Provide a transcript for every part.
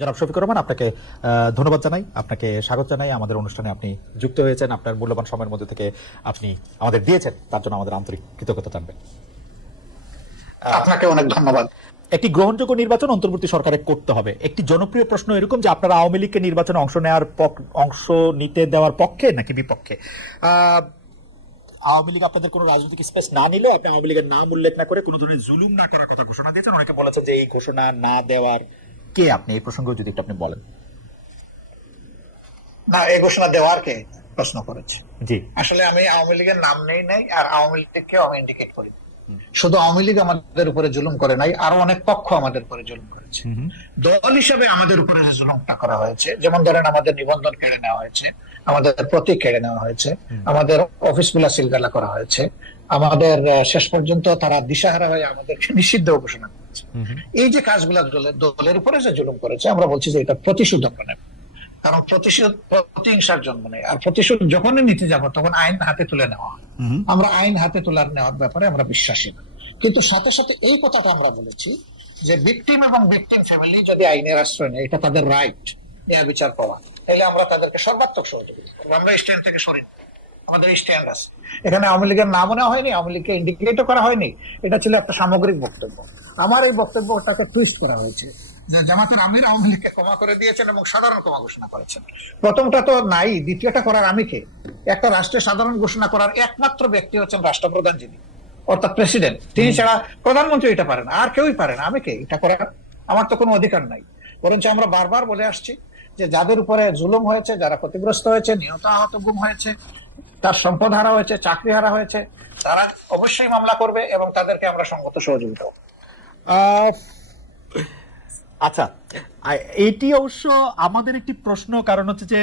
জনাব শফিকুর রহমান, আপনাকে ধন্যবাদ জানাই, আপনাকে স্বাগত জানাই আমাদের অনুষ্ঠানে। আপনি যুক্ত হয়েছেন, আপনার মূল্যবান সময়ের মধ্যে থেকে আপনি আমাদের দিয়েছেন, তার জন্য আমাদের আন্তরিক কৃতজ্ঞতা জানবেন। আপনাকে অনেক ধন্যবাদ। একটি গ্রহণযোগ্য নির্বাচন অন্তর্বর্তী সরকারে করতে হবে। একটি জনপ্রিয় প্রশ্ন এরকম যে আপনারা আওয়ামী লীগকে নির্বাচনে অংশ নিতে দেওয়ার পক্ষে নাকি বিপক্ষে? আওয়ামী লীগ আপনাদের কোনো রাজনৈতিক স্পেস না নিলেও আপনি আওয়ামী লীগের নাম উল্লেখ না করে কোনো ধরনের জুলুম না করার কথা ঘোষণা দিয়েছেন। অনেকে বলেছেন যে এই ঘোষণা না দেওয়ার কে আপনি, এই প্রসঙ্গে যদি একটু আপনি বলেন। না, এই ঘোষণা দেওয়ার কে প্রশ্ন করেছে? জি, আসলে আমি আওয়ামী লীগের নাম নেই নাই, আর আওয়ামী লীগকেও আমি ইন্ডিকেট করি। শুধু আওয়ামী লীগ আমাদের উপরে জুলুম করে নাই, আরো অনেক পক্ষ আমাদের উপরে জুলুম করেছে। দল হিসেবে আমাদের উপরে যে জুলুমটা করা হয়েছে, যেমন ধরেন আমাদের নিবন্ধন কেড়ে নেওয়া হয়েছে, আমাদের প্রতীক কেড়ে নেওয়া হয়েছে, আমাদের অফিসগুলা সিলগালা করা হয়েছে, আমাদের শেষ পর্যন্ত তারা দিশাহারা হয়ে আমাদেরকে নিষিদ্ধ ঘোষণা করেছে। এই যে কাজগুলা দলের উপরে যে জুলুম করেছে, আমরা বলছি যে এটা প্রতিশোধ আমরা নেব। কারণ প্রতিশোধ প্রতিহিংসার জন্ম নেই, আর প্রতিশোধ যখনই নিতে যাব তখন আইন হাতে তুলে নেওয়া হয়। আমরা আইন হাতে তোলার নেওয়ার ব্যাপারে আমরা বিশ্বাসী না। কিন্তু সাথে সাথে এই কথাটা আমরা বলেছি যে ভিকটিম এবং ভিকটিম ফ্যামিলি যদি আইনের আশ্রয় নেয়, এটা তাদের রাইট, ন্যায় বিচার পাওয়া, তাহলে আমরা তাদেরকে সর্বাত্মক সহযোগিতা করবো। আমরা স্ট্যান্ড থেকে সরি না, আমাদের স্ট্যান্ড আছে। এখানে আওয়ামী লীগের নামও নেওয়া হয়নি, আওয়ামী লীগকে ইন্ডিকেটও করা হয়নি। এটা ছিল একটা সামগ্রিক বক্তব্য। আমার এই বক্তব্যটাকে টুইস্ট করা হয়েছে যে জামাতের আমির আওয়ামী লীগকে ক্ষমা করে দিয়েছেন এবং সাধারণ ক্ষমা ঘোষণা করেছেন। প্রথমটা তো নাই, দ্বিতীয়টা করার আমি কে? একটা রাষ্ট্রের সাধারণ ঘোষণা করার একমাত্র ব্যক্তি হচ্ছেন রাষ্ট্রপ্রধান, যিনি অর্থাৎ প্রেসিডেন্ট। তিনি ছাড়া প্রধানমন্ত্রী এটা পারে না, আর কেউই পারে না। আমি কে এটা করার? আমার তো কোনো অধিকার নাই। বরঞ্চ আমরা বারবার বলে আসছি যে যাদের উপরে জুলুম হয়েছে, যারা ক্ষতিগ্রস্ত হয়েছে, নিহত আহত গুম হয়েছে, তার সম্পদ হারা হয়েছে, চাকরি হারা হয়েছে, তারা অবশ্যই মামলা করবে এবং তাদেরকে আমরা সঙ্গত সহযোগিতা করব। আচ্ছা, এটি অবশ্য আমাদের একটি প্রশ্ন, কারণ হচ্ছে যে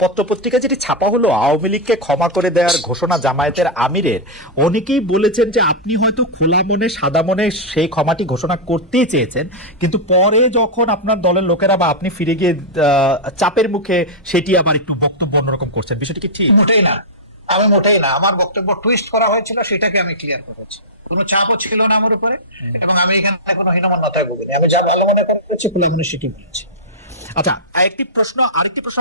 পত্রপত্রিকা যেটি ছাপা হলো আওয়ামী লীগকে ক্ষমা করে দেওয়ার ঘোষণা জামায়াতের আমিরের, অনেকেই বলেছেন যে আপনি হয়তো খোলা মনে সাদা মনে সেই ক্ষমাটি ঘোষণা করতেই চেয়েছেন, কিন্তু পরে যখন আপনার দলের লোকেরা বা আপনি ফিরে গিয়ে চাপের মুখে সেটি আবার একটু বক্তব্য অন্যরকম করছেন। বিষয়টি কি ঠিক? মোটেই না, আমি মোটেই না। আমার বক্তব্য টুইস্ট করা হয়েছিল, সেটাকে আমি ক্লিয়ার করেছি। কোনো চাপও ছিল না আমার উপরে, এবং আমি এখানে কোনো হীনমন্যতায় ভুগিনি। আমি যা ভালো মনে করেছি খোলা মনে সেটি বলেছি। আচ্ছা, আরেকটি প্রশ্ন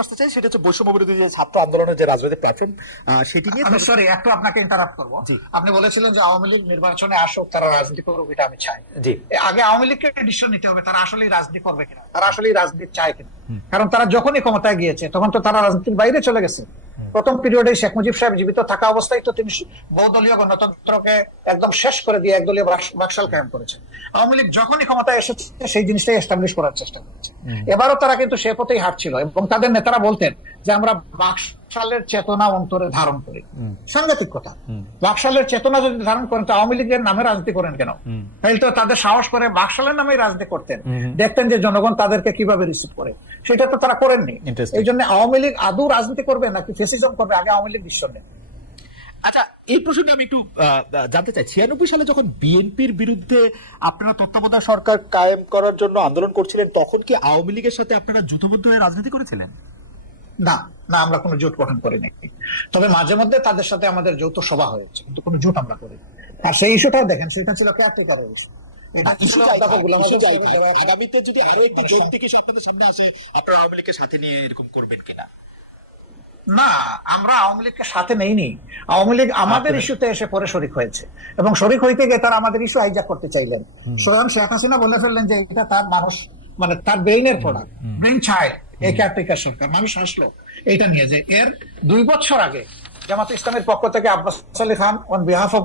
আসতে চাই, সেটা হচ্ছে বৈষম্য বিরোধী যে ছাত্র আন্দোলনের যে রাজনৈতিক প্ল্যাটফর্ম, সেটি নিয়ে। সরি, একটু আপনাকে ইন্টারাপ্ট করবো। আপনি বলেছিলেন যে আওয়ামী লীগ নির্বাচনে আসুক, তারা রাজনীতি করুক, এটা আমি চাই। আগে আওয়ামী লীগকে ডিসিশন নিতে হবে তারা আসলেই রাজনীতি করবে কিনা, তারা আসলেই রাজনীতি চায় কিনা। কারণ তারা যখনই ক্ষমতায় গিয়েছে তখন তো তারা রাজনীতির বাইরে চলে গেছে। প্রথম পিরিয়ডে শেখ মুজিব সাহেব জীবিত থাকা অবস্থায় তো তিনি বহুদলীয় গণতন্ত্রকে একদম শেষ করে দিয়ে একদলীয় বাকশাল কায়েম করেছেন। আওয়ামী লীগ যখনই ক্ষমতায় এসেছে সেই জিনিসটাই এস্টাবলিশ করার চেষ্টা করেছে। এবারও তারা কিন্তু সে পথেই হাঁটছিল, এবং তাদের নেতারা বলতেন যে আমরা বাকশালের চেতনা অন্তরে ধারণ করি। সাংঘাতিক কথা। বাকশালের চেতনা যদি ধারণ করেন, তো আওয়ামী লীগের নামে রাজনীতি করেন কেন? তাহলে তো তাদের সাহস করে বাকশালের নামে রাজনীতি করতেন, দেখতেন যে জনগণ তাদেরকে কিভাবে রিসিভ করে। সেটা তো তারা করেননি। এই জন্য আওয়ামী লীগ আদৌ রাজনীতি করবে নাকি ফেসিজম করবে, আগে আওয়ামী লীগ ডিসিশন নেন। আচ্ছা, এই প্রসঙ্গে আমি একটু জানতে চাই, 96 সালে যখন বিএনপির বিরুদ্ধে আপনারা তত্ত্বাবধায়ক সরকার কায়েম করার জন্য আন্দোলন করছিলেন, তখন কি আওয়ামী লীগের সাথে আপনারা জোটবদ্ধ হয়ে রাজনীতি করেছিলেন? না না, আমরা কোনো জোট গঠন করিনি। তবে মাঝে মধ্যে তাদের সাথে আমাদের যৌথ সভা হয়েছে, কিন্তু কোনো জোট আমরা করিনি। আর সেই ইস্যুটা দেখেন, সেটা ছিল কেয়ারটেকারের ইস্যু। আগামীতে যদি আরো একটি যৌক্তিক ইস্যু আপনাদের সামনে আসে, আপনারা আওয়ামী লীগের সাথে নিয়ে এরকম করবেন কিনা? না, আমরা আওয়ামী লীগকে সাথে নেইনি। আওয়ামী লীগ আমাদের ইস্যুতে এসে পরে শরিক হয়েছে, এবং শরিক হইতে গিয়ে তারা আমাদের ইস্যু হাইজ্যাক করতে চাইলেন। স্বয়ং শেখ হাসিনা বলে ফেললেন যে এটা তার মানুষ, মানে তার ব্রেইনের প্রোডাক্ট, ব্রেইন চাইল্ড এই কেয়ারটেকার সরকার। মানুষ হাসলো এটা নিয়ে, যে এর 2 বছর আগে জামাত ইসলামের পক্ষ থেকে Abbas Ali Khan on behalf of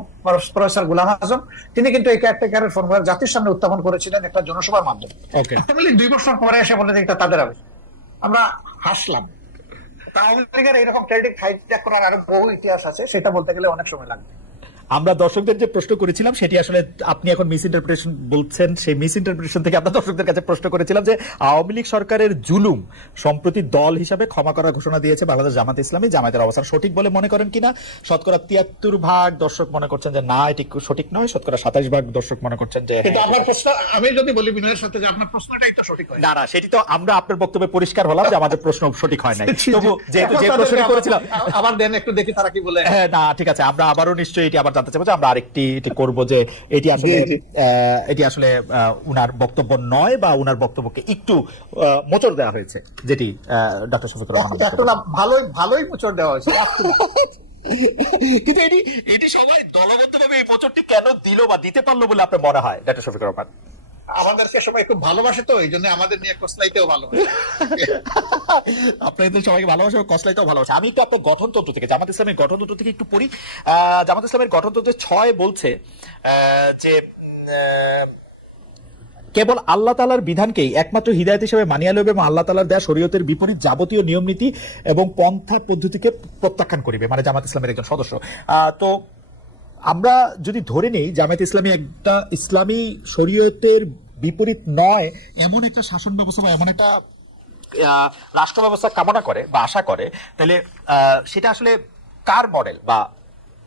professor Golam Azam, তিনি কিন্তু এই কেয়ারটেকারের ফর্মুলা জাতির সামনে উত্থাপন করেছিলেন একটা জনসভার মাধ্যমে। আওয়ামী লীগ 2 বছর পরে এসে বলে যে এটা তাদের আবেগ। আমরা হাসলাম। আওয়ামী লীগের এইরকম ক্রেডিট হাইজ্যাক করার আরো বহু ইতিহাস আছে, সেটা বলতে গেলে অনেক সময় লাগবে। আমরা দর্শকদের যে প্রশ্ন করেছিলাম সেটি আসলে আপনি এখন মিস ইন্টারপ্রিটেশন বলছেন, সেই মিস ইন্টারপ্রিটেশন থেকে আমরা দর্শকদের কাছে প্রশ্ন করেছিলাম যে আওয়ামী লীগ সরকারের জুলুম সম্প্রতি দল হিসাবে ক্ষমা করার ঘোষণা দিয়েছে বাংলাদেশ জামাত ইসলামী, জামায়াতের অবস্থান সঠিক বলে মনে করেন কিনা? শতকরা 73% দর্শক মনে করছেন যে না, এটি সঠিক নয়। শতকরা 27% দর্শক মনে করছেন যে। কিন্তু আপনার প্রশ্ন, আমি যদি বলি বিনয়ের সাথে যে আপনার প্রশ্নটাই তো সঠিক হয় না। না, সেটি তো আমরা আপনার বক্তব্যে পরিষ্কার হলাম যে আমাদের প্রশ্ন সঠিক হয় নাই। তবু যেহেতু যে প্রশ্নটি করেছিলাম, আবার দেন একটু দেখি তারা কি বলে। হ্যাঁ, না ঠিক আছে, আমরা আবারও নিশ্চয়ই এটি আবার জানতে চাইবো যে আমরা আরেকটি এটি করবো যে এটি আসলে উনার বক্তব্য নয় বা উনার বক্তব্যকে একটু মোচড় দেওয়া হয়েছে, যেটি ডক্টর শফিকুর রহমান একটু না, ভালোই মোচড় দেওয়া হয়েছে। কিন্তু এটি সবাই দলবদ্ধভাবে এই মোচড়টি কেন দিল বা দিতে পারলো বলে আপনার মনে হয় ডক্টর শফিকুর রহমান? আমাদেরকে সবাই খুব ভালোবাসে, তো এই জন্য আমাদের নিয়ে কসলাইতেও ভালোবাসে। আপনাদের সবাইকে ভালোবাসে, কসলাইতেও ভালোবাসে। আমি একটু আপনার গঠনতন্ত্র থেকে, জামাত ইসলামের গঠনতন্ত্র থেকে একটু পড়ি। জামাত ইসলামের গঠনতন্ত্রের 6 বলছে যে কেবল আল্লাহ তাআলার বিধানকেই একমাত্র হিদায়াত হিসেবে মানিয়া লইবে এবং আল্লাহ তাআলার দেয়া শরীয়তের বিপরীত যাবতীয় নিয়ম নীতি এবং পন্থা পদ্ধতিকে প্রত্যাখ্যান করিবে, মানে জামাত ইসলামের একজন সদস্য। তো আমরা যদি ধরে নেই জামায়াত ইসলামী একটা ইসলামী শরীয়তের বিপরীত নয় এমন একটা শাসন ব্যবস্থা বা এমন একটা রাষ্ট্র ব্যবস্থা কামনা করে বা আশা করে, তাহলে সেটা আসলে কার মডেল বা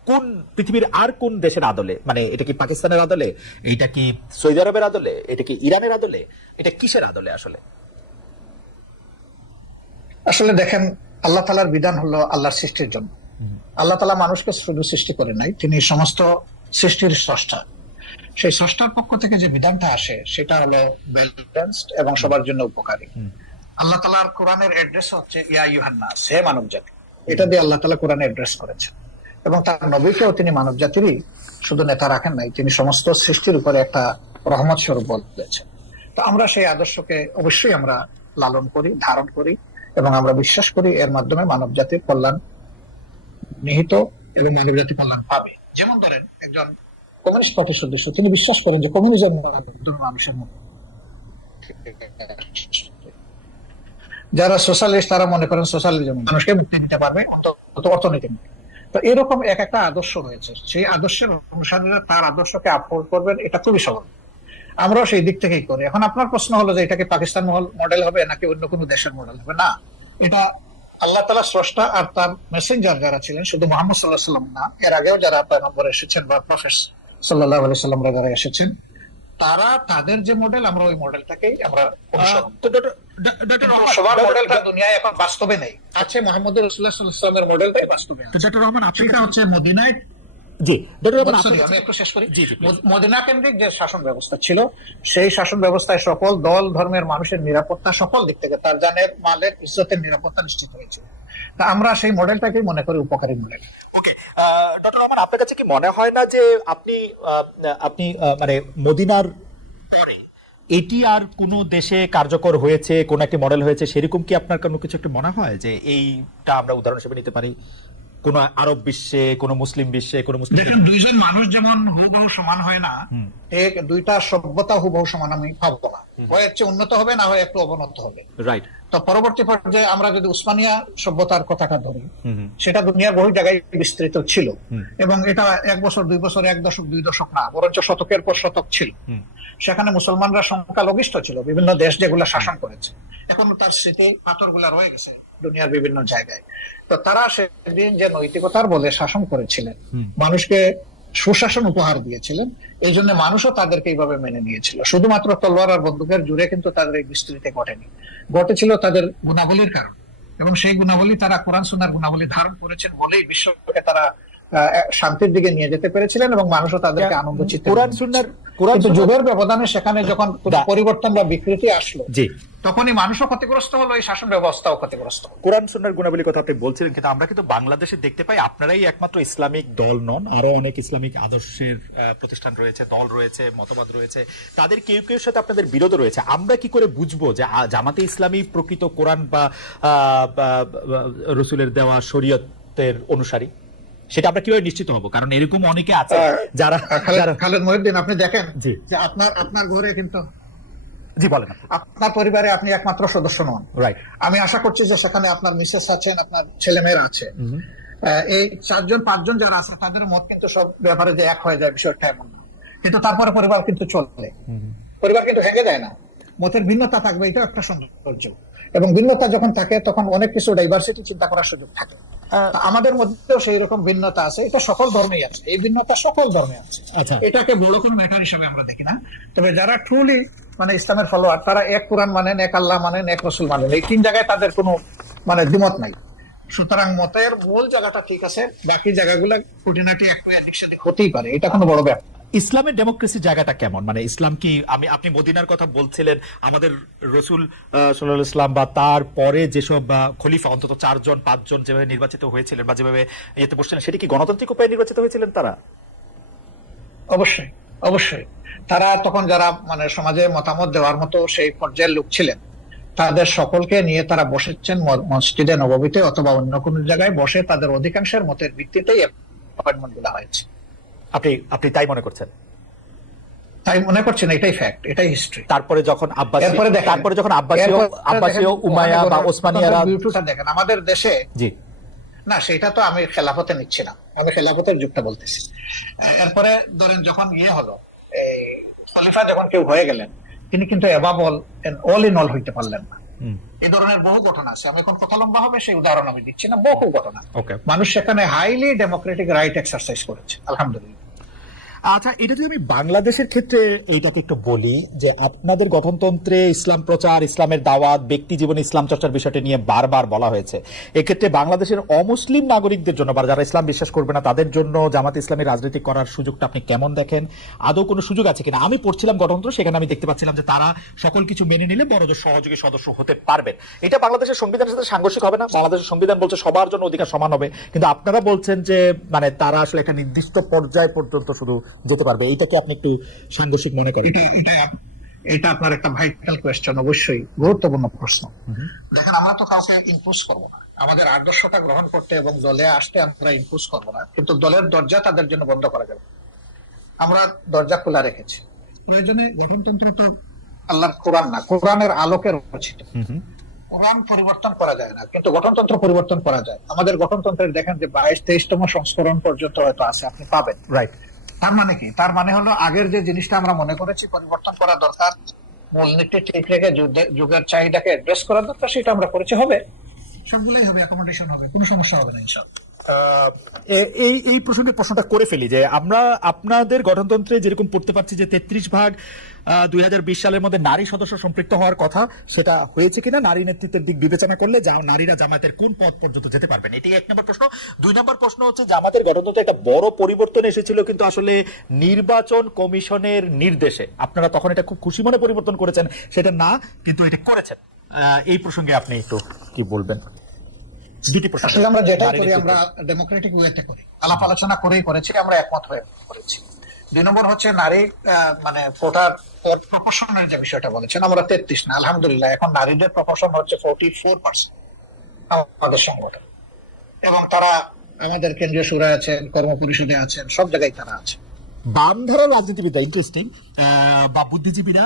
কোন পৃথিবীর আর কোন দেশের আদলে? মানে এটা কি পাকিস্তানের আদলে, এটা কি সৌদি আরবের আদলে, এটা কি ইরানের আদলে, এটা কিসের আদলে আসলে? আসলে দেখেন, আল্লাহ তাআলার বিধান হলো আল্লাহর সৃষ্টির জন্য। আল্লাহ তাআলা মানুষকে শুধু সৃষ্টি করে নাই, তিনি সমস্ত সৃষ্টির স্রষ্টা। সেই স্রষ্টার পক্ষ থেকে যে বিধানটা আসে সেটা হলো ব্যালেন্সড এবং সবার জন্য উপকারী। আল্লাহ তাআলার কোরআনের অ্যাড্রেস হচ্ছে ইয়া আইয়ুহান নাস, হে মানব জাতি। এটা দিয়ে আল্লাহ তাআলা কোরআনে অ্যাড্রেস করেছেন এবং তার নবীকেও তিনি মানব জাতিরই শুধু নেতা রাখেন নাই, তিনি সমস্ত সৃষ্টির উপরে একটা রহমত স্বরূপ বলেছেন। তো আমরা সেই আদর্শকে অবশ্যই আমরা লালন করি, ধারণ করি এবং আমরা বিশ্বাস করি এর মাধ্যমে মানব জাতির কল্যাণ নিহিত এবং মানব জাতি কল্যাণ পাবে। যেমন ধরেন, একজন কমিউনিস্ট পার্টির সদস্য, তিনি বিশ্বাস করেন যে কমিউনিজম মানুষের মধ্যে, যারা সোশ্যালিস্ট তারা মনে করেন সোশ্যালিজম মানুষকে মুক্তি দিতে পারবে অর্থনীতি। তো এরকম এক একটা আদর্শ রয়েছে, সেই আদর্শের অনুসারীরা তার আদর্শকে আপহোল্ড করবেন, এটা খুবই সহজ। আমরাও সেই দিক থেকেই করি। এখন আপনার প্রশ্ন হলো যে এটা কি পাকিস্তান মডেল হবে নাকি অন্য কোনো দেশের মডেল হবে? না, এটা আল্লাহ তাআলা স্রষ্টা আর তার মেসেঞ্জার যারা ছিলেন, শুধু মুহাম্মদ সাল্লাল্লাহু আলাইহি ওয়াসাল্লাম না, এর আগেও যারা পয়গম্বর এসেছেন বা প্রফেট সাল্লাল্লাহু আলাইহি ওয়াসাল্লাম যারা এসেছেন, তারা তাদের যে মডেল, আমরা ওই মডেলটাকেই আমরা অনুসরণ করি। সবার মডেলটা দুনিয়ায় এখন বাস্তবে নেই, আছে মুহাম্মদ রাসূলুল্লাহ সাল্লাল্লাহু আলাইহি ওয়াসাল্লামের মডেলটাই বাস্তবে আছে। ডক্টর রহমান, সেটা হচ্ছে মদিনায়, জি ডক্টর রহমান, আমি একটু শেষ করি। মদিনা কেন্দ্রিক যে শাসন ব্যবস্থা ছিল, সেই শাসন ব্যবস্থায় সকল দল ধর্মের মানুষের নিরাপত্তা সকল দিক থেকে, তার জানের মালের ইজ্জতের নিরাপত্তা নিশ্চিত হয়েছিল। তা আমরা সেই মডেলটাকেই মনে করি উপকারী মডেল। ওকে, ডক্টর রহমান, আপনার কাছে কি মনে হয় না যে আপনি মানে মদিনার পরে এটি আর কোন দেশে কার্যকর হয়েছে, কোন একটি মডেল হয়েছে, সেরকম কি আপনার কোনো কিছু একটু মনে হয় যে এইটা আমরা উদাহরণ হিসেবে নিতে পারি কোন আরব বিশ্বে, কোন মুসলিম বিশ্বে, কোন মুসলিম? দেখেন, দুইজন মানুষ যেমন হুবহু সমান হয় না, ঠিক দুইটা সভ্যতা হুবহু সমান আমি পাবো না, হয় হচ্ছে উন্নত হবে, না হয় একটু অবনত হবে। রাইট। তো পরবর্তী পর্যায়ে আমরা যদি উসমানিয়া সভ্যতার কথাটা ধরি, সেটা দুনিয়ার বহু জায়গায় বিস্তৃত ছিল এবং এটা 1 বছর 2 বছর, 1 দশক 2 দশক না, বরঞ্চ শতকের পর শতক ছিল। সেখানে মুসলমানরা সংখ্যালঘিষ্ঠ ছিল, বিভিন্ন দেশ যেগুলো শাসন করেছে, এখনো তার স্মৃতি পাথরগুলা রয়ে গেছে দুনিয়ার বিভিন্ন জায়গায়। তো তারা সেদিন যে নৈতিকতার বলে শাসন করেছিলেন, মানুষকে সুশাসন উপহার দিয়েছিলেন, এই জন্য মানুষও তাদেরকে এইভাবে মেনে নিয়েছিল। শুধুমাত্র তলোয়ার আর বন্দুকের জুড়ে কিন্তু তাদের এই বিস্তৃতি ঘটেনি, ঘটেছিল তাদের গুণাবলীর কারণ, এবং সেই গুণাবলী তারা কোরআন সুন্নাহর গুণাবলী ধারণ করেছেন বলেই বিশ্বকে তারা শান্তির দিকে নিয়ে যেতে পেরেছিলেন এবং মানুষও তাদেরকে আনন্দ চিত্তে। কিন্তু যুগের ব্যবধানে সেখানে যখন পরিবর্তন বা বিকৃতি আসলো, তখনই মানুষও ক্ষতিগ্রস্ত হলো, এই শাসন ব্যবস্থাও ক্ষতিগ্রস্ত। কোরআন সুন্নাহর গুণাবলীর কথা আপনি বলছিলেন, কিন্তু আমরা কিন্তু বাংলাদেশে দেখতে পাই আপনারাই একমাত্র ইসলামিক দল নন, আরো অনেক ইসলামিক আদর্শের প্রতিষ্ঠান রয়েছে, দল রয়েছে, মতবাদ রয়েছে, তাদের কেউ কেউ সাথে আপনাদের বিরোধ রয়েছে। আমরা কি করে বুঝবো যে জামাতে ইসলামী প্রকৃত কোরআন বা রসুলের দেওয়া শরীয়তের অনুসারী? সেটা আমরা কিভাবে নিশ্চিত হবো? কারণ এরকম অনেকে আছে যারা। খালেদ মহিউদ্দিন, আপনি দেখেন যে আপনার ঘরে কিন্তু, জি বলেন, আপনার পরিবারে আপনি একমাত্র সদস্য নন। রাইট। আমি আশা করছি যে সেখানে আপনার মিসেস আছেন, আপনার ছেলেমেয়েরা আছে, এই 4-5 জন যারা আছে তাদের মত কিন্তু সব ব্যাপারে যে এক হয়ে যায় বিষয়টা এমন না, কিন্তু তারপরে পরিবার কিন্তু চলে, পরিবার কিন্তু ভেঙে যায় না। মতের ভিন্নতা থাকবে, এটা একটা সৌন্দর্য, এবং ভিন্নতা যখন থাকে তখন অনেক কিছু ডাইভার্সিটি চিন্তা করার সুযোগ থাকে। আমাদের মধ্যেও সেই রকম ভিন্নতা আছে, এটা সকল ধর্মেই আছে, এই ভিন্নতা সকল ধর্মে আছে। এটাকে বড় কোনো ম্যাটার হিসেবে আমরা দেখি না। তবে যারা ট্রুলি মানে ইসলামের ফলোয়ার, তারা এক কোরআন মানেন, এক আল্লাহ মানেন, এক রসুল মানেন, এই 3 জায়গায় তাদের কোনো মানে দ্বিমত নাই। সুতরাং মতের মূল জায়গাটা ঠিক আছে, বাকি জায়গাগুলো খুঁটিনাটি একটু এদিক সেদিক হতেই পারে, এটা কোনো বড় ব্যাপার না। ইসলামের ডেমোক্রেসির জায়গাটা কেমন? মানে ইসলাম কি, আপনি মদিনার কথা বলছিলেন, আমাদের রসুল সাল্লাল্লাহু আলাইহি ইসলাম বা তার পরে যেসব খলিফা অন্তত 4জন 5জন যেভাবে নির্বাচিত হয়েছিলেন বা যেভাবে ইয়েতে বসছিলেন, সেটা কি গণতান্ত্রিক উপায়ে নির্বাচিত হয়েছিলেন তারা? অবশ্যই, অবশ্যই। তারা তখন যারা মানে সমাজে মতামত দেওয়ার মতো সেই পর্যায়ের লোক ছিলেন, তাদের সকলকে নিয়ে তারা বসেছেন মসজিদে নববীতে অথবা অন্য কোনো জায়গায় বসে তাদের অধিকাংশের মতের ভিত্তিতেই অ্যাপয়েন্টমেন্ট গুলো হয়েছে। আপনি তাই মনে করছেন? তাই মনে করছেন, এটাই ফ্যাক্ট, এটাই হিস্ট্রি। তারপরে যখন এরপরে আব্বাসীয় উমাইয়া বা ওসমানিয়ারা দেখেন আমাদের দেশে, জি না সেটা তো আমি খেলাফতে নিচ্ছি না, আমি খেলাফতের যুগটা বলতেছি। এরপরে ধরেন যখন হলো, খলিফা যখন কেউ হয়ে গেলেন, তিনি কিন্তু অ্যাবাব অল ইন অল হইতে পারলেন না। এই ধরনের বহু ঘটনা আছে, আমি এখন কথা লম্বা হবে সেই উদাহরণ আমি দিচ্ছি না, বহু ঘটনা। মানুষ সেখানে হাইলি ডেমোক্রেটিক রাইট এক্সারসাইজ করেছে, আলহামদুলিল্লাহ। আচ্ছা, এটা যদি আমি বাংলাদেশের ক্ষেত্রে এইটাকে একটু বলি, যে আপনাদের গঠনতন্ত্রে ইসলাম প্রচার, ইসলামের দাওয়াত, ব্যক্তি জীবনে ইসলাম চর্চার বিষয়টি নিয়ে বারবার বলা হয়েছে। এক্ষেত্রে বাংলাদেশের অমুসলিম নাগরিকদের জন্য বা যারা ইসলাম বিশ্বাস করবে না তাদের জন্য জামাত ইসলামী রাজনীতি করার সুযোগটা আপনি কেমন দেখেন? আদৌ কোনো সুযোগ আছে কিনা? আমি পড়ছিলাম গঠনতন্ত্র, সেখানে আমি দেখতে পাচ্ছিলাম যে তারা সকল কিছু মেনে নিলে বড়জোর সহযোগী সদস্য হতে পারবেন। এটা বাংলাদেশের সংবিধানের সাথে সাংঘর্ষিক হবে না? বাংলাদেশের সংবিধান বলছে সবার জন্য অধিকার সমান হবে, কিন্তু আপনারা বলছেন যে মানে তারা আসলে একটা নির্দিষ্ট পর্যায় পর্যন্ত শুধু যেতে পারবে। এটা কি আপনি একটু সাংঘর্ষিক মনে করেন? এটা আপনার একটা ভাইটাল কোয়েশ্চেন, অবশ্যই গুরুত্বপূর্ণ প্রশ্ন। দেখেন, আমরা তো কাউকে ইম্পোজ করবো না, আমাদের আদর্শটা গ্রহণ করতে এবং দলে আসতে আমরা ইম্পোজ করবো না, কিন্তু দলের দরজা তাদের জন্য বন্ধ করা যাবে, আমরা দরজা খোলা রেখেছি। প্রয়োজনে গঠনতন্ত্র তো আল্লাহর কোরআন না, কোরআনের আলোকে রচিত। কোরআন পরিবর্তন করা যায় না, কিন্তু গঠনতন্ত্র পরিবর্তন করা যায়। আমাদের গঠনতন্ত্রের দেখেন যে 22-23তম সংস্করণ পর্যন্ত হয়তো আছে, আপনি পাবেন। রাইট। তার মানে কি? তার মানে হলো আগের যে জিনিসটা আমরা মনে করেছি পরিবর্তন করা দরকার, মূলনীতি ঠিক রেখে যুগের চাহিদাকে অ্যাড্রেস করা দরকার, সেটা আমরা করেছি। হবে, সবগুলোই হবে, অ্যাকোমোডেশন হবে, কোনো সমস্যা হবে না ইনশাআল্লাহ। এই প্রসঙ্গে প্রশ্নটা করে ফেলি যে আমরা আপনাদের গঠনতন্ত্রে যেরকম পড়তে পারছি যে 33 2020 সালের মধ্যে নারী সদস্য সম্পৃক্ত হওয়ার কথা, সেটা হয়েছে কিনা? নারী নেতৃত্বের দিক বিবেচনা করলে নারীরা জামায়াতের কোন পদ পর্যন্ত যেতে পারবেন, এটি 1 নম্বর প্রশ্ন। 2 নম্বর প্রশ্ন হচ্ছে, জামাতের গঠনতন্ত্রে একটা বড় পরিবর্তন এসেছিল, কিন্তু আসলে নির্বাচন কমিশনের নির্দেশে আপনারা তখন এটা খুব খুশি মনে পরিবর্তন করেছেন, সেটা না কিন্তু এটা করেছেন। এই প্রসঙ্গে আপনি একটু কি বলবেন? আসলে আমরা যেটাই করি আমরা ডেমোক্রেটিক ওয়েতে করি, আলাপ আলোচনা করেই করেছি, আমরা একমত হয়ে করেছি। 2 নম্বর হচ্ছে নারী মানে কোটার প্রপোর্শনের যে বিষয়টা বলেছেন, আমরা 33 না, আলহামদুলিল্লাহ এখন নারীদের প্রপোর্শন হচ্ছে 44% আমাদের সংগঠন, এবং তারা আমাদের কেন্দ্রীয় সুরায় আছেন, কর্ম পরিষদে আছেন, সব জায়গায় তারা আছে। বামধারা রাজনীতিবিদরা ইন্টারেস্টিং বা বুদ্ধিজীবীরা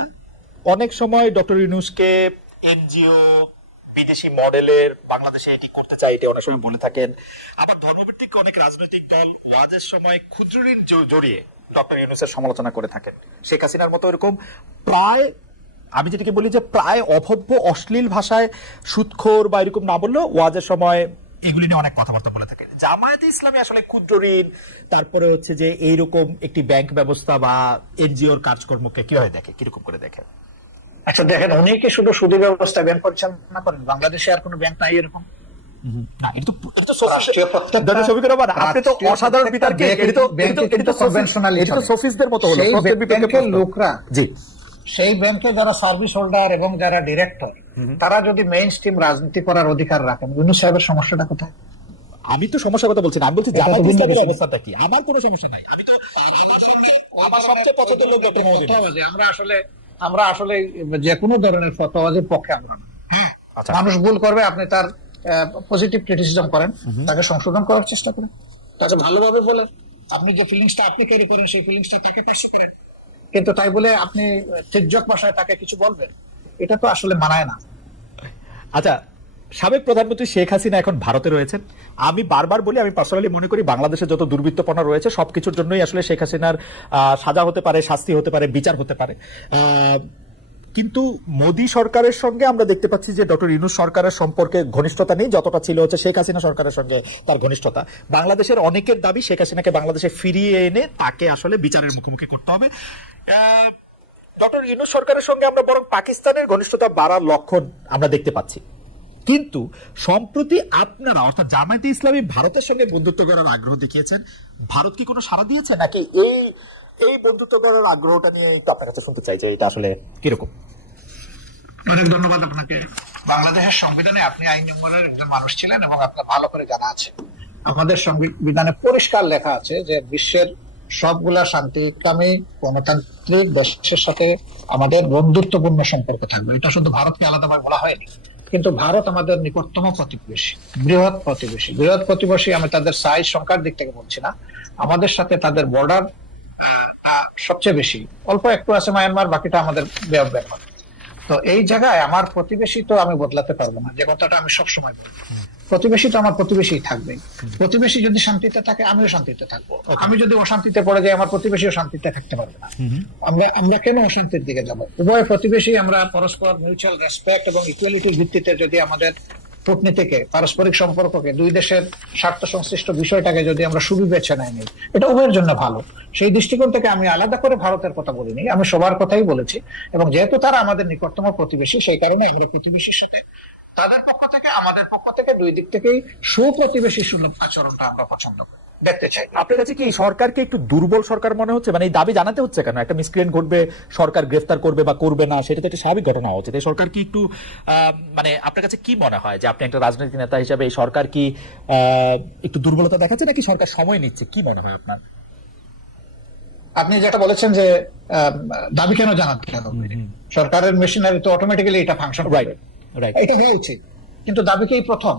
অনেক সময় ডক্টর ইউনূসকে এনজিও বিদেশি মডেলের বাংলাদেশে এটি করতে চাই, এটা অনেক সময় বলে থাকেন। আবার ধর্মভিত্তিক অনেক রাজনৈতিক দল ওয়াজের সময় ক্ষুদ্র ঋণ জড়িয়ে ডক্টর ইউনূসের সমালোচনা করে থাকেন। শেখ হাসিনার মতো এরকম প্রায়, আমি যেটাকে বলি যে প্রায় অভব্য অশ্লীল ভাষায় সুদখোর বা এরকম না বললেও ওয়াজের সময় এগুলি নিয়ে অনেক কথাবার্তা বলে থাকে। জামায়াতে ইসলামী আসলে ক্ষুদ্র ঋণ, তারপরে হচ্ছে যে এইরকম একটি ব্যাংক ব্যবস্থা বা এনজিওর কাজকর্মকে কিভাবে দেখে, কিরকম করে দেখে? আচ্ছা দেখেন, উনি কি শুধু সুদী ব্যবস্থা ব্যাংক পরিচালনা করেন? বাংলাদেশে আর কোনো ব্যাংক নাই এরকম। সেই ব্যাংকে যারা সার্ভিস হোল্ডার এবং যারা ডিরেক্টর, তারা যদি মেইন স্ট্রিম রাজনীতি করার অধিকার রাখেন, ইউনূস সাহেবের সমস্যাটা কোথায়? আমি তো সমস্যার কথা বলছি না, আমি বলছি জামায়াত ইসলামীর অবস্থাটা কি। আমার কোনো সমস্যা নাই, আমি তো আমার সবচেয়ে পছন্দের লোক ডক্টর মোহাম্মদ ইউনূস। আমরা আসলে যে কোনো ধরনের ফতোয়াজের পক্ষে আমরা না। মানুষ ভুল করবে, আপনি তার পজিটিভ ক্রিটিসিজম করেন, তাকে সংশোধন করার চেষ্টা করেন, তাকে ভালোভাবে বলেন, আপনি যে ফিলিংসটা আপনি ক্যারি করেন সেই ফিলিংসটা তাকে পেশ করেন, কিন্তু তাই বলে আপনি তির্যক ভাষায় তাকে কিছু বলবেন, এটা তো আসলে মানায় না। আচ্ছা, সাবেক প্রধানমন্ত্রী শেখ হাসিনা এখন ভারতে রয়েছেন। আমি বারবার বলি, আমি পার্সোনালি মনে করি বাংলাদেশে যত দুর্বৃত্তপনা রয়েছে সবকিছুর জন্যই আসলে শেখ হাসিনার সাজা হতে পারে, শাস্তি হতে পারে, বিচার হতে পারে। কিন্তু মোদী সরকারের সঙ্গে আমরা দেখতে পাচ্ছি যে ডক্টর ইউনূস সরকারের সম্পর্কে ঘনিষ্ঠতা নেই, যতটা ছিল হচ্ছে শেখ হাসিনা সরকারের সঙ্গে তার ঘনিষ্ঠতা। বাংলাদেশের অনেকের দাবি শেখ হাসিনাকে বাংলাদেশে ফিরিয়ে এনে তাকে আসলে বিচারের মুখোমুখি করতে হবে। ডক্টর ইউনূস সরকারের সঙ্গে আমরা বরং পাকিস্তানের ঘনিষ্ঠতা বাড়ার লক্ষণ আমরা দেখতে পাচ্ছি। কিন্তু সম্প্রতি আপনারা অর্থাৎ জামায়াতে ইসলামী ভারতের সঙ্গে বন্ধুত্ব করার আগ্রহ দেখিয়েছেন, ভারত কি কোনো সাড়া দিয়েছে নাকি এই বন্ধুত্ব করার আগ্রহটা নিয়ে একটু আপনার কাছে শুনতে চাই যে এটা আসলে কিরকম? অনেক ধন্যবাদ আপনাকে। বাংলাদেশের সংবিধানে আপনি আইন নম্বরের একজন মানুষ ছিলেন এবং আপনার ভালো করে জানা আছে, আমাদের সংবিধানে পরিষ্কার লেখা আছে যে বিশ্বের সবগুলা শান্তিকামী গণতান্ত্রিক দেশের সাথে আমাদের বন্ধুত্বপূর্ণ সম্পর্ক থাকবে। এটা শুধু ভারতকে আলাদাভাবে বলা হয়নি, কিন্তু ভারত আমাদের নিকটতম প্রতিবেশী, বৃহৎ প্রতিবেশী। আমি তাদের সাইজ সংখ্যার দিক থেকে বলছি না, আমাদের সাথে তাদের বর্ডার সবচেয়ে বেশি। অল্প একটু আছে মায়ানমার, বাকিটা আমাদের ব্যবহার। তো এই জায়গায় আমার প্রতিবেশী তো আমি বদলাতে পারবো না, যে কথাটা আমি সবসময় বলবো। প্রতিবেশী তো আমার প্রতিবেশী থাকবে। প্রতিবেশী যদি শান্তিতে থাকে আমিও শান্তিতে থাকবো, আমি যদি অশান্তিতে পড়ে যাই আমার প্রতিবেশীও শান্তিতে থাকতে পারবে না। আমরা কেন অশান্তির দিকে যাব? উভয় প্রতিবেশী আমরা পরস্পর মিউচুয়াল রেসপেক্ট এবং ইকুয়ালিটির ভিত্তিতে যদি আমাদের কূটনীতিকে, পারস্পরিক সম্পর্ককে, দুই দেশের স্বার্থ সংশ্লিষ্ট বিষয়টাকে যদি আমরা সুবিবেচনায় নিই, এটা উভয়ের জন্য ভালো। সেই দৃষ্টিকোণ থেকে আমি আলাদা করে ভারতের কথা বলিনি, আমি সবার কথাই বলেছি। এবং যেহেতু তারা আমাদের নিকটতম প্রতিবেশী, সেই কারণে আমরা প্রতিবেশীর সাথে তাদের পক্ষ থেকে আমাদের পক্ষ থেকে দুই দিক থেকেই সুপ্রতিবেশী সুলভ আচরণটা আমরা পছন্দ করি, দেখতে চাই। আপনার কাছে কি সরকারকে একটু দুর্বল সরকার মনে হচ্ছে? মানে এই দাবি জানাতে হচ্ছে কেন? একটা মিসক্রিয়েন্ট ঘটবে, সরকার গ্রেফতার করবে বা করবে না, সেটা তো একটা স্বাভাবিক ঘটনা হচ্ছে। তাই সরকার কি একটু মানে আপনার কাছে কি মনে হয় যে আপনি একটা রাজনৈতিক নেতা হিসেবে এই সরকার কি একটু দুর্বলতা দেখাচ্ছে নাকি সরকার সময় নিচ্ছে? কি মনে হয় আপনার? আপনি যেটা বলেছেন যে দাবি কেন জানাতে হবে, সরকারের মেশিনারি তো অটোমেটিক্যালি এটা ফাংশন করবে, এটা হয়ে উচিত। কিন্তু দাবিকেই প্রথম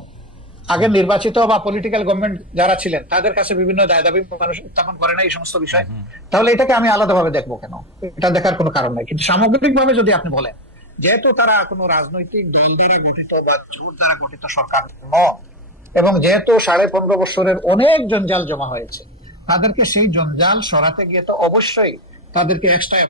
আগে নির্বাচিত বা পলিটিক্যাল গভর্নমেন্ট যারা ছিলেন তাদের কাছে বিভিন্ন দাবি মানুষ উত্থাপন করে না এই সমস্ত বিষয়, তাহলে এটাকে আমি আলাদাভাবে দেখবো কেন? এটা দেখার কোনো কারণ নাই। কিন্তু সামগ্রিকভাবে যদি আপনি বলেন, যেহেতু তারা কোনো রাজনৈতিক দল দ্বারা গঠিত বা জোট দ্বারা গঠিত সরকার নয়, এবং যেহেতু 15.5 বছরের অনেক জঞ্জাল জমা হয়েছে, তাদেরকে সেই জঞ্জাল সরাতে গিয়ে তো অবশ্যই তাদেরকে এক্সট্রা